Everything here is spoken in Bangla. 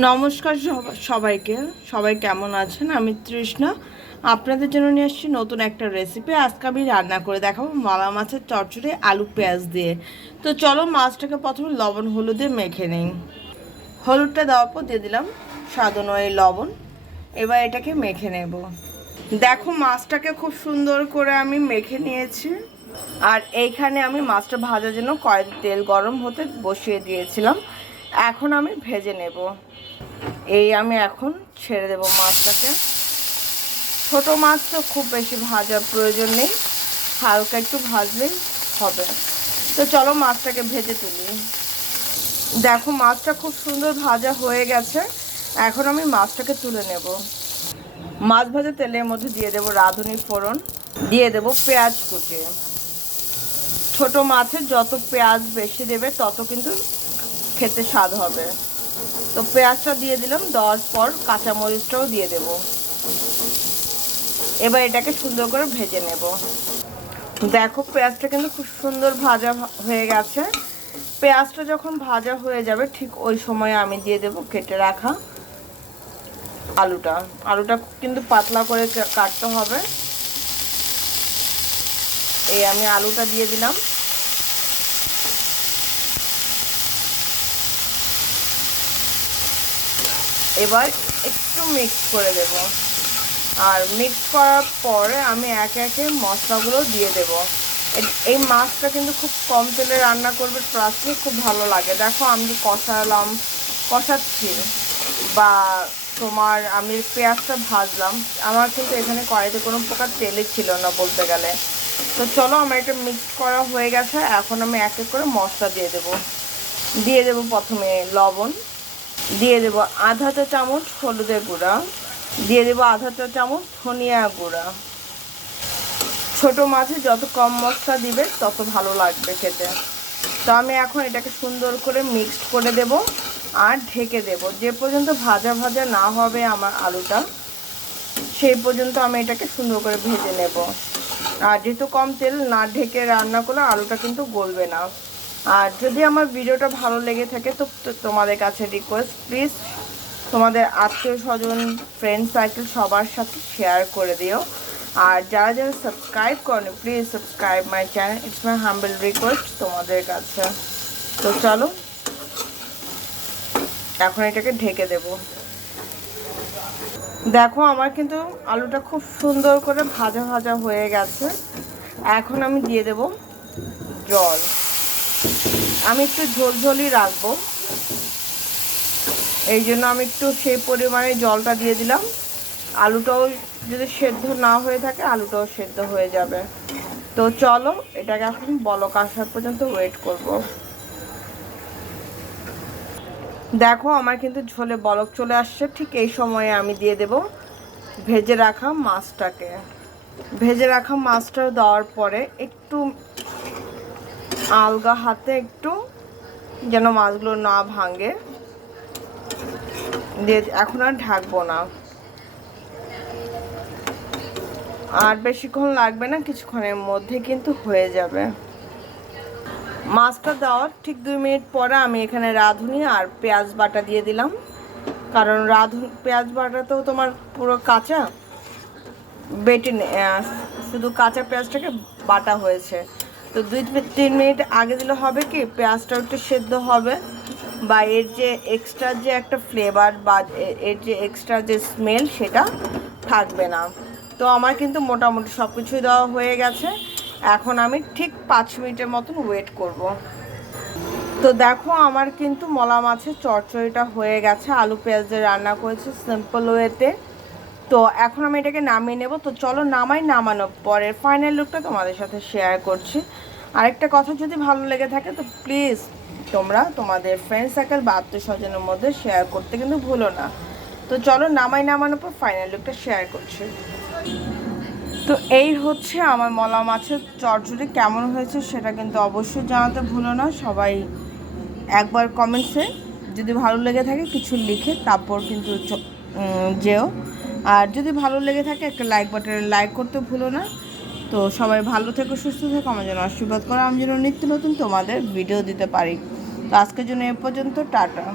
নমস্কার সব- সবাইকে। সবাই কেমন আছেন? আমি তৃষ্ণা। আপনাদের জন্য নিয়ে আসছি নতুন একটা রেসিপি আজকে আমি রান্না করে দেখাবো মালা মাছের চচ্চড়ি, আলু পেঁয়াজ দিয়ে। তো চলো মাছটাকে প্রথমে লবণ, হলুদে মেখে নিই। হলুদটা দেওয়ার পর দিয়ে দিলাম স্বাদ অনুযায়ী লবণ। এবার এটাকে মেখে নেব। দেখো মাছটাকে খুব সুন্দর করে আমি মেখে নিয়েছি। আর এইখানে আমি মাছটা ভাজার জন্য কয়েক তেল গরম হতে বসিয়ে দিয়েছিলাম। এখন আমি ভেজে নেব। এই আমি এখন ছেড়ে দেব মাছটাকে। ছোট মাছ তো খুব বেশি ভাজার প্রয়োজন নেই, হালকা একটু ভাজলেই হবে। তো চলো মাছটাকে ভেজে তুলি। দেখো মাছটা খুব সুন্দর ভাজা হয়ে গেছে, এখন আমি মাছটাকে তুলে নেব। মাছ ভাজা তেলের মধ্যে দিয়ে দেবো রাঁধুনি ফোড়ন, দিয়ে দেবো পেঁয়াজ কুচি। ছোট মাছের যত পেঁয়াজ বেশি দেবে, তত কিন্তু খেতে স্বাদ হবে। তো পেঁয়াজটা দিয়ে দিলাম, দেওয়ার পর কাঁচামরিচটাও দিয়ে দেব। এবার এটাকে সুন্দর করে ভেজে নেব। দেখো পেঁয়াজটা কিন্তু খুব সুন্দর ভাজা হয়ে গেছে। পেঁয়াজটা যখন ভাজা হয়ে যাবে, ঠিক ওই সময় আমি দিয়ে দেব কেটে রাখা আলুটা। আলুটা কিন্তু পাতলা করে কাটতে হবে। এই আমি আলুটা দিয়ে দিলাম। এবার একটু মিক্স করে দেব। আর মিক্স করার পরে আমি একে একে মশলাগুলো দিয়ে দেব। এই মাছটা কিন্তু খুব কম তেলে রান্না করবে ট্রাস্ট খুব ভালো লাগে। দেখো আমি কষালাম, কষাচ্ছি বা তোমার আমি পেঁয়াজটা ভাজলাম, আমার কিন্তু এখানে কড়াইতে কোনো প্রকার তেলে ছিল না বলতে গেলে। তো চলো আমার এটা মিক্স করা হয়ে গেছে, এখন আমি এক এক করে মশলা দিয়ে দেব। দিয়ে দেব প্রথমে লবণ দিয়ে দেব আধা চা চামচ হলুদের গুঁড়া। দিয়ে দেব আধা চা চামচ ধনিয়া গুঁড়া। ছোট মাছে যত কম মশলা দিবে, তত ভালো লাগবে খেতে। তো আমি এখন এটাকে সুন্দর করে মিক্সড করে দেব আর ঢেকে দেব। যে পর্যন্ত ভাজা ভাজা না হবে আমার আলুটা, সেই পর্যন্ত আমি এটাকে সুন্দর করে ভেজে নেব। আর যেহেতু কম তেল, না ঢেকে রান্না করলে আলুটা কিন্তু গলবে না। আর যদি আমার ভিডিওটা ভালো লেগে থাকে, তো তোমাদের কাছে রিকোয়েস্ট প্লিজ তোমাদের আত্মীয় স্বজন ফ্রেন্ড সার্কেল সবার সাথে শেয়ার করে দিও। আর যারা যারা সাবস্ক্রাইব করেনি please subscribe my channel it's my humble request তোমাদের কাছে। তো চলো, এখন এটাকে ঢেকে দেবো। দেখো, আমার কিন্তু আলুটা খুব সুন্দর করে ভাজা ভাজা হয়ে গেছে। এখন আমি দিয়ে দেব জল। আমি একটু ঝোলঝোলই রাখব। এই জন্য আমি একটু সেই পরিমাণে জলটা দিয়ে দিলাম। আলুটাও যদি সেদ্ধ না হয়ে থাকে, আলুটাও সেদ্ধ হয়ে যাবে। তো চলো, এটাকে এখন বলক আসার পর্যন্ত ওয়েট করব। দেখো, আমার কিন্তু ঝোলে বলক চলে আসছে। ঠিক এই সময়ে আমি দিয়ে দেব ভেজে রাখা মাছটাকে। ভেজে রাখা মাছটা দেওয়ার পরে একটু আলগা হাতে একটু যেন মাছগুলো না ভাঙে। দিয়ে এখন আর ঢাকবো না। আর বেশিক্ষণ লাগবে না, কিছুক্ষণের মধ্যে কিন্তু হয়ে যাবে। মাছটা দেওয়ার ঠিক দুই মিনিট পরে আমি এখানে রাঁধুনি আর পেঁয়াজ বাটা দিয়ে দিলাম। কারণ রাঁধুন পেঁয়াজ বাটা তো তোমার পুরো কাঁচা। বেটে শুধু কাঁচা পেঁয়াজটাকে বাটা হয়েছে। তো দুই তিন মিনিট আগে দিলে হবে কি? পেঁয়াজটা একটু সেদ্ধ হবে। বা এর যে এক্সট্রা যে একটা ফ্লেভার বা এর যে এক্সট্রা যে স্মেল সেটা থাকবে না। তো আমার কিন্তু মোটামুটি সব কিছুই দেওয়া হয়ে গেছে। এখন আমি ঠিক পাঁচ মিনিটের মতন ওয়েট করব। তো দেখো আমার কিন্তু মলা মাছের চচ্চড়িটা হয়ে গেছে। আলু পেঁয়াজ দিয়ে রান্না করেছি সিম্পল ওয়েতে তো এখন আমি এটাকে নামিয়ে নেব। তো চলো নামাই নামানোর পরের ফাইনাল লুকটা তোমাদের সাথে শেয়ার করছি। আরেকটা কথা যদি ভালো লেগে থাকে, তো প্লিজ তোমরা তোমাদের ফ্রেন্ড সার্কেল বা আত্মীয় স্বজনের মধ্যে শেয়ার করতে কিন্তু ভুলো না। তো চলো নামাই, নামানোর পর ফাইনাল লুকটা শেয়ার করছি। তো এই হচ্ছে আমার মলা মাছের চচ্চড়ি কেমন হয়েছে সেটা কিন্তু অবশ্যই জানাতে ভুলো না। সবাই একবার কমেন্টসে যদি ভালো লেগে থাকে কিছু লিখে, তারপর কিন্তু যেও। আর যদি ভালো লেগে থাকে, একটা লাইক বাটনে লাইক করতে ভুলো না। তো সবাই ভালো থেকো, সুস্থ থেকো, আমার জন্য আশীর্বাদ করো, আমি যেন নিত্য নতুন তোমাদের ভিডিও দিতে পারি। তো আজকের জন্য এ পর্যন্ত, টাটা।